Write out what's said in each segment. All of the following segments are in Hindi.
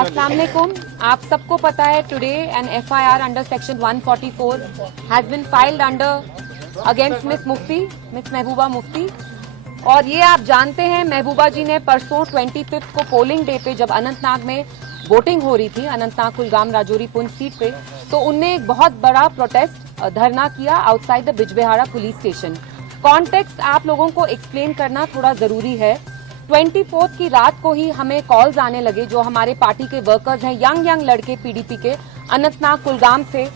अस्सलाम वालेकुम। आप सबको पता है today an FIR under section 144 has been filed under against miss Mehbooba Mufti. और ये आप जानते हैं महबूबा जी ने परसों 25 को पोलिंग डे पे जब अनंतनाग में वोटिंग हो रही थी, अनंतनाग कुलगाम राजौरी पुंछ सीट पे, तो उनने एक बहुत बड़ा प्रोटेस्ट धरना किया outside the Bijbehara police station. Context आप लोगों को एक्सप्लेन करना थोड़ा जरूरी है। 24 की रात को ही हमें कॉल्स आने लगे, जो हमारे पार्टी के वर्कर्स हैं, यंग लड़के पीडीपी के अनंतनाग कुलगाम से,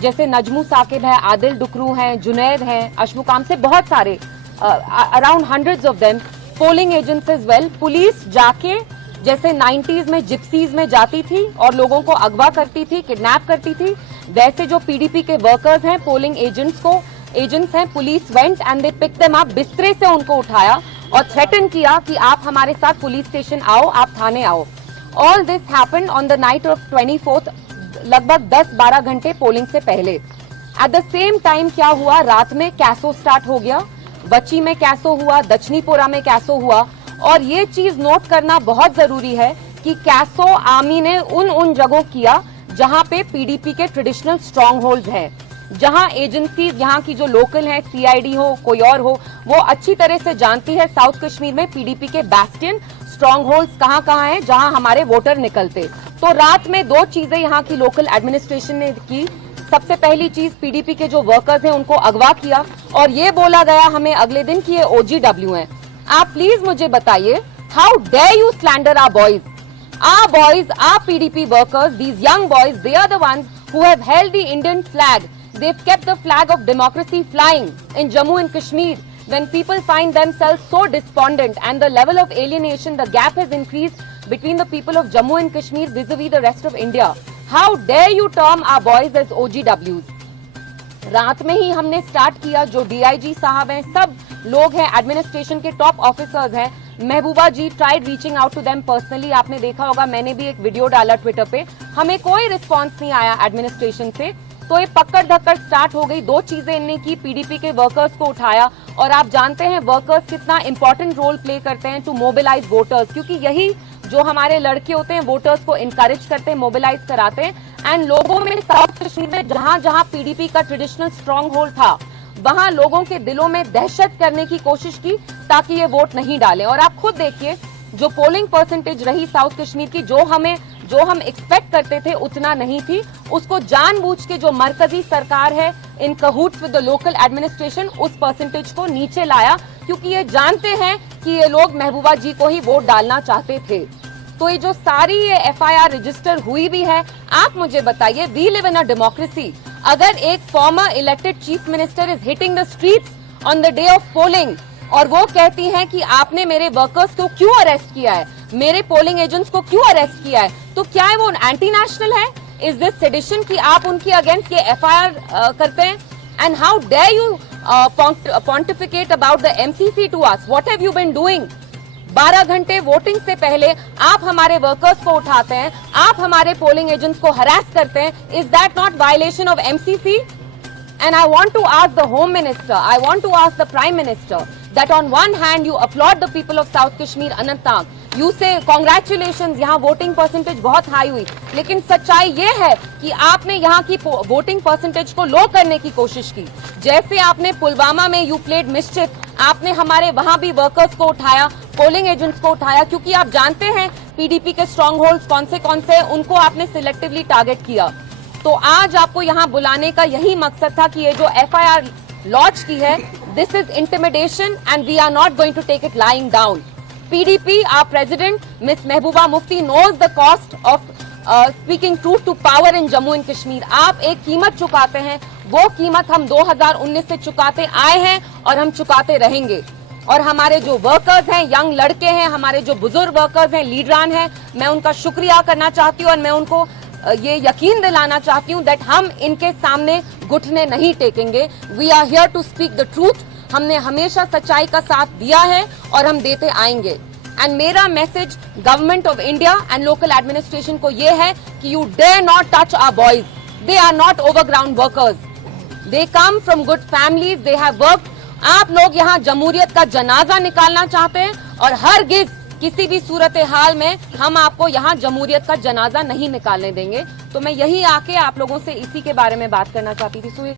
जैसे नजमू साकिब है, आदिल डुकरू हैं, जुनैद हैं, अशमुकाम से, बहुत सारे around hundreds of them polling agents as well. Police जाके जैसे 90s में जिप्सीज में जाती थी और लोगों को अगवा करती थी, किडनैप करती थी, वैसे जो पीडीपी के वर्कर्स हैं, पोलिंग एजेंट्स हैं, police went and they pick them up, बिस्तरे से उनको उठाया और थ्रेटन किया कि आप हमारे साथ पुलिस स्टेशन आओ, आप थाने आओ। All this happened on the night of 24th, लगभग 10-12 घंटे पोलिंग से पहले। एट द सेम टाइम क्या हुआ, रात में कैसो स्टार्ट हो गया, बच्ची में कैसो हुआ, दक्षिणीपुरा में कैसो हुआ। और ये चीज नोट करना बहुत जरूरी है कि कैसो आर्मी ने उन जगहों किया जहां पे पीडीपी के ट्रेडिशनल स्ट्रॉन्ग होल्ड है, जहां एजेंसी यहाँ की जो लोकल है, सीआईडी हो कोई और हो, वो अच्छी तरह से जानती है साउथ कश्मीर में पीडीपी के बैस्टियन स्ट्रॉन्ग होल्ड्स कहाँ हैं जहां हमारे वोटर निकलते। तो रात में दो चीजें यहाँ की लोकल एडमिनिस्ट्रेशन ने की। सबसे पहली चीज, पीडीपी के जो वर्कर्स हैं उनको अगवा किया और ये बोला गया हमें अगले दिन कि ये ओजीडब्ल्यू हैं। आप प्लीज मुझे बताइए, how dare you slander our boys, our boys, our PDP workers, these young boys, they are the ones who have held the Indian flag. They've kept the flag of democracy flying in Jammu and Kashmir. When people find themselves so despondent and the level of alienation, the gap has increased between the people of Jammu and Kashmir vis-a-vis the rest of India. How dare you term our boys as OGWs? रात में ही हमने स्टार्ट किया, जो डीआईजी साहब हैं, सब लोग हैं, एडमिनिस्ट्रेशन के टॉप ऑफिसर्स हैं। Mehbooba ji tried reaching out to them personally, आपने देखा होगा, मैंने भी एक वीडियो डाला ट्विटर पे, हमें कोई रिस्पांस नहीं आया एडमिनिस्ट्रेशन से। तो ये पकड़ धक्कड़ स्टार्ट हो गई। दो चीजें इनने की, पीडीपी के वर्कर्स को उठाया, और आप जानते हैं वर्कर्स कितना इंपॉर्टेंट रोल प्ले करते हैं टू मोबिलाइज वोटर्स, क्योंकि यही जो हमारे लड़के होते हैं वोटर्स को इनकरेज करते हैं, मोबिलाइज कराते हैं। एंड लोगों में साउथ कश्मीर में जहां जहां पीडीपी का ट्रेडिशनल स्ट्रॉन्ग होल्ड था, वहां लोगों के दिलों में दहशत करने की कोशिश की ताकि ये वोट नहीं डालें। और आप खुद देखिए, जो पोलिंग परसेंटेज रही साउथ कश्मीर की, जो हम एक्सपेक्ट करते थे उतना नहीं थी। उसको जानबूझ के जो मरकजी सरकार है इन कहूट्स विद द लोकल एडमिनिस्ट्रेशन, उस परसेंटेज को नीचे लाया, क्योंकि ये जानते हैं कि ये लोग महबूबा जी को ही वोट डालना चाहते थे। तो ये जो सारी ये एफआईआर रजिस्टर हुई भी है, आप मुझे बताइए, we live in a democracy. अगर एक former elected chief minister is hitting the streets on the day of polling और वो कहती हैं कि आपने मेरे वर्कर्स को क्यों अरेस्ट किया है, मेरे पोलिंग एजेंट्स को क्यों अरेस्ट किया है, तो क्या है वो एंटी नेशनल है? इज दिस सेडिशन कि आप उनके अगेंस्ट ये एफआईआर करते हैं? And how dare you pontificate about the MCC to us? What have you been doing? 12 घंटे वोटिंग से पहले आप हमारे वर्कर्स को उठाते हैं, आप हमारे पोलिंग एजेंट्स को हरास करते हैं। Is that not violation of MCC? And I want to ask the Home Minister, I want to ask the Prime Minister, that on one hand you applaud the people of South Kashmir, Anantnag, you say congratulations, यहाँ वोटिंग परसेंटेज बहुत हाई हुई, लेकिन सच्चाई ये है कि आपने यहाँ की वोटिंग परसेंटेज को लो करने की कोशिश की। जैसे आपने पुलवामा में यू प्लेड मिस्चिफ, आपने हमारे वहां भी वर्कर्स को उठाया, पोलिंग एजेंट्स को उठाया, क्योंकि आप जानते हैं पीडीपी के स्ट्रॉन्ग होल्ड्स कौन से उनको आपने सिलेक्टिवली टारगेट किया। तो आज आपको यहाँ बुलाने का यही मकसद था कि ये जो एफआईआर लॉन्च की है, this is intimidation and we are not going to take it lying down. PDP, our president miss Mehbooba Mufti knows the cost of speaking truth to power in Jammu and Kashmir. आप एक कीमत चुकाते हैं, वो कीमत हम 2019 से चुकाते आए हैं और हम चुकाते रहेंगे। और हमारे जो वर्कर्स हैं, यंग लड़के हैं, हमारे जो बुजुर्ग वर्कर्स हैं, लीडरान हैं, मैं उनका शुक्रिया करना चाहती हूँ और मैं उनको ये यकीन दिलाना चाहती हूँ दैट हम इनके सामने घुटने नहीं टेकेंगे। We are here to speak the truth. हमने हमेशा सच्चाई का साथ दिया है और हम देते आएंगे। एंड मेरा message government of India and local administration को ये है कि you dare not touch our boys. They are not overground workers, they come from good families, they have worked. आप लोग यहाँ जमहूरियत का जनाजा निकालना चाहते हैं और हरगिज किसी भी सूरत हाल में हम आपको यहाँ जमहूरियत का जनाजा नहीं निकालने देंगे। तो मैं यही आके आप लोगों से इसी के बारे में बात करना चाहती थी।